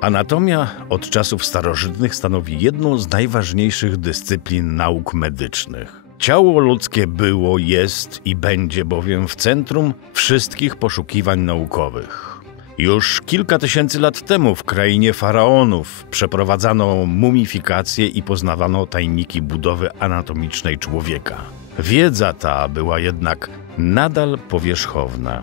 Anatomia od czasów starożytnych stanowi jedną z najważniejszych dyscyplin nauk medycznych. Ciało ludzkie było, jest i będzie bowiem w centrum wszystkich poszukiwań naukowych. Już kilka tysięcy lat temu w krainie faraonów przeprowadzano mumifikację i poznawano tajniki budowy anatomicznej człowieka. Wiedza ta była jednak nadal powierzchowna.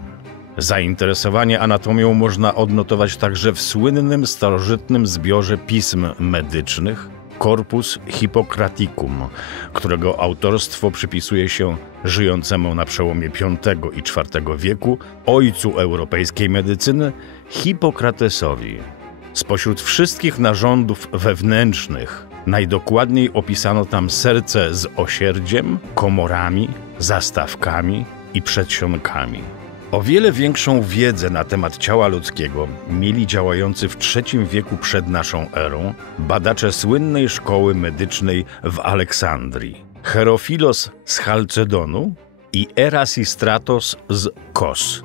Zainteresowanie anatomią można odnotować także w słynnym starożytnym zbiorze pism medycznych Corpus Hippocraticum, którego autorstwo przypisuje się żyjącemu na przełomie V i IV wieku ojcu europejskiej medycyny Hippokratesowi. Spośród wszystkich narządów wewnętrznych najdokładniej opisano tam serce z osierdziem, komorami, zastawkami i przedsionkami. O wiele większą wiedzę na temat ciała ludzkiego mieli działający w III wieku przed naszą erą badacze słynnej szkoły medycznej w Aleksandrii. Herofilos z Chalcedonu i Erasistratos z Kos.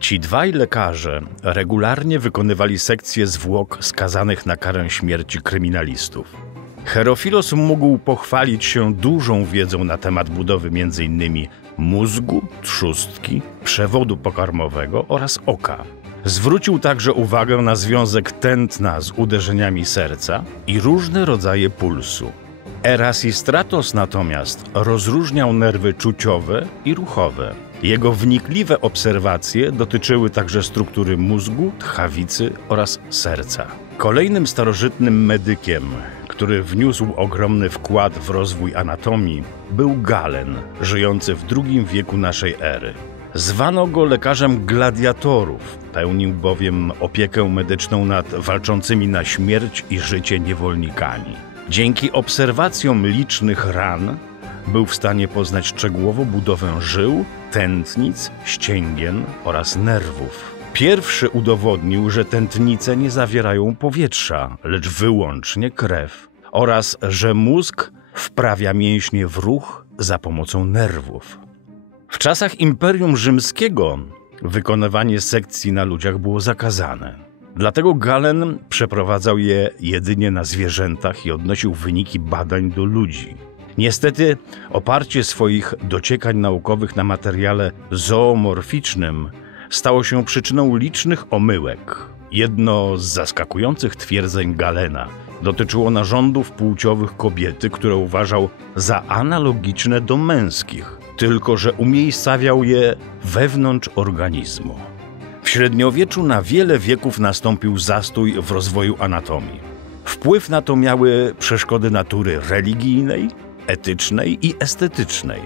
Ci dwaj lekarze regularnie wykonywali sekcje zwłok skazanych na karę śmierci kryminalistów. Herofilos mógł pochwalić się dużą wiedzą na temat budowy m.in. mózgu, trzustki, przewodu pokarmowego oraz oka. Zwrócił także uwagę na związek tętna z uderzeniami serca i różne rodzaje pulsu. Erasistratos natomiast rozróżniał nerwy czuciowe i ruchowe. Jego wnikliwe obserwacje dotyczyły także struktury mózgu, tchawicy oraz serca. Kolejnym starożytnym medykiem, który wniósł ogromny wkład w rozwój anatomii, był Galen, żyjący w II wieku naszej ery. Zwano go lekarzem gladiatorów, pełnił bowiem opiekę medyczną nad walczącymi na śmierć i życie niewolnikami. Dzięki obserwacjom licznych ran był w stanie poznać szczegółowo budowę żył, tętnic, ścięgien oraz nerwów. Pierwszy udowodnił, że tętnice nie zawierają powietrza, lecz wyłącznie krew, oraz że mózg wprawia mięśnie w ruch za pomocą nerwów. W czasach Imperium Rzymskiego wykonywanie sekcji na ludziach było zakazane. Dlatego Galen przeprowadzał je jedynie na zwierzętach i odnosił wyniki badań do ludzi. Niestety oparcie swoich dociekań naukowych na materiale zoomorficznym stało się przyczyną licznych omyłek. Jedno z zaskakujących twierdzeń Galena dotyczyło narządów płciowych kobiety, które uważał za analogiczne do męskich, tylko że umiejscawiał je wewnątrz organizmu. W średniowieczu na wiele wieków nastąpił zastój w rozwoju anatomii. Wpływ na to miały przeszkody natury religijnej, etycznej i estetycznej.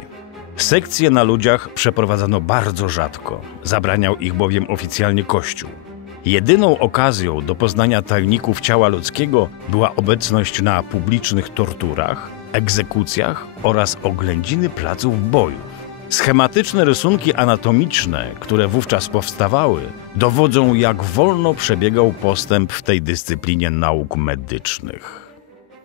Sekcje na ludziach przeprowadzano bardzo rzadko, zabraniał ich bowiem oficjalnie Kościół. Jedyną okazją do poznania tajników ciała ludzkiego była obecność na publicznych torturach, egzekucjach oraz oględziny placów bojów. Schematyczne rysunki anatomiczne, które wówczas powstawały, dowodzą, jak wolno przebiegał postęp w tej dyscyplinie nauk medycznych.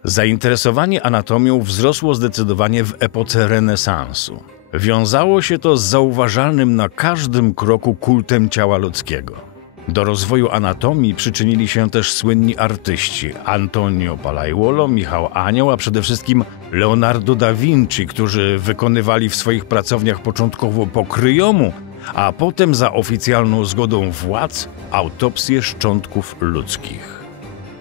Zainteresowanie anatomią wzrosło zdecydowanie w epoce renesansu. Wiązało się to z zauważalnym na każdym kroku kultem ciała ludzkiego. Do rozwoju anatomii przyczynili się też słynni artyści Antonio Palaiuolo, Michał Anioł, a przede wszystkim Leonardo da Vinci, którzy wykonywali w swoich pracowniach początkowo po kryjomu, a potem za oficjalną zgodą władz autopsję szczątków ludzkich.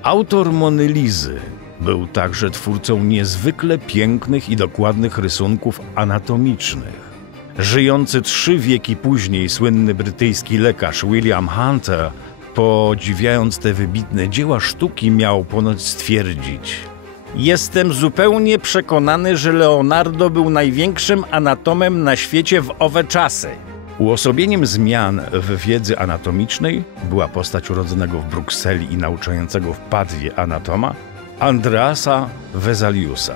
Autor Mony Lizy był także twórcą niezwykle pięknych i dokładnych rysunków anatomicznych. Żyjący 3 wieki później słynny brytyjski lekarz William Hunter, podziwiając te wybitne dzieła sztuki, miał ponoć stwierdzić: „Jestem zupełnie przekonany, że Leonardo był największym anatomem na świecie w owe czasy”. Uosobieniem zmian w wiedzy anatomicznej była postać urodzonego w Brukseli i nauczającego w Padwie anatoma Andreasa Vesaliusa.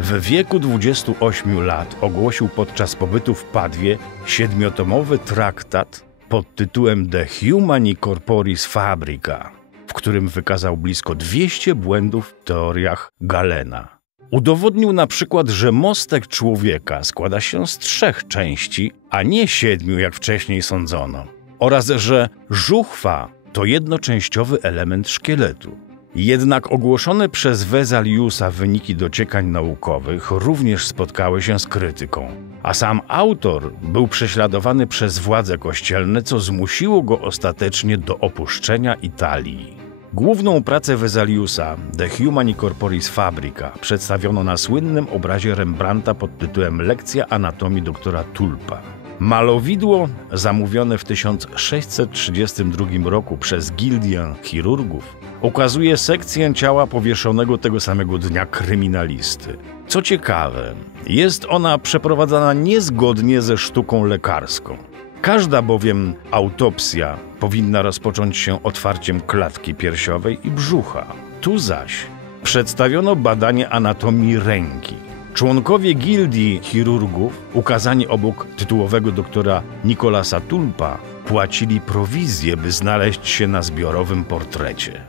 W wieku 28 lat ogłosił podczas pobytu w Padwie 7-tomowy traktat pod tytułem De Humani Corporis Fabrica, w którym wykazał blisko 200 błędów w teoriach Galena. Udowodnił na przykład, że mostek człowieka składa się z 3 części, a nie 7, jak wcześniej sądzono, oraz że żuchwa to jednoczęściowy element szkieletu. Jednak ogłoszone przez Vesaliusa wyniki dociekań naukowych również spotkały się z krytyką, a sam autor był prześladowany przez władze kościelne, co zmusiło go ostatecznie do opuszczenia Italii. Główną pracę Vesaliusa, De Humani Corporis Fabrica, przedstawiono na słynnym obrazie Rembrandta pod tytułem Lekcja anatomii doktora Tulpa. Malowidło, zamówione w 1632 roku przez gildię chirurgów, ukazuje sekcję ciała powieszonego tego samego dnia kryminalisty. Co ciekawe, jest ona przeprowadzana niezgodnie ze sztuką lekarską. Każda bowiem autopsja powinna rozpocząć się otwarciem klatki piersiowej i brzucha. Tu zaś przedstawiono badanie anatomii ręki. Członkowie gildii chirurgów, ukazani obok tytułowego doktora Nicolasa Tulpa, płacili prowizję, by znaleźć się na zbiorowym portrecie.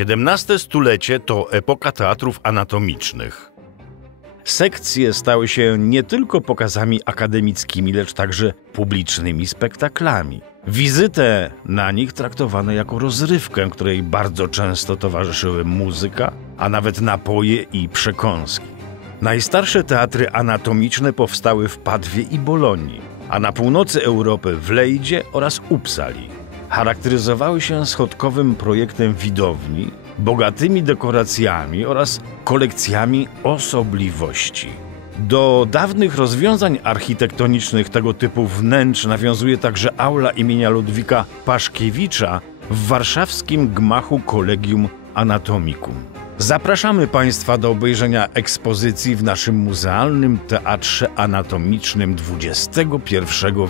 XVII stulecie to epoka teatrów anatomicznych. Sekcje stały się nie tylko pokazami akademickimi, lecz także publicznymi spektaklami. Wizytę na nich traktowano jako rozrywkę, której bardzo często towarzyszyły muzyka, a nawet napoje i przekąski. Najstarsze teatry anatomiczne powstały w Padwie i Bolonii, a na północy Europy w Lejdzie oraz Uppsali. Charakteryzowały się schodkowym projektem widowni, bogatymi dekoracjami oraz kolekcjami osobliwości. Do dawnych rozwiązań architektonicznych tego typu wnętrz nawiązuje także aula imienia Ludwika Paszkiewicza w warszawskim gmachu Collegium Anatomicum. Zapraszamy Państwa do obejrzenia ekspozycji w naszym Muzealnym Teatrze Anatomicznym XXI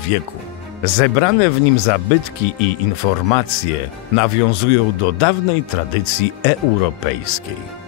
wieku. Zebrane w nim zabytki i informacje nawiązują do dawnej tradycji europejskiej.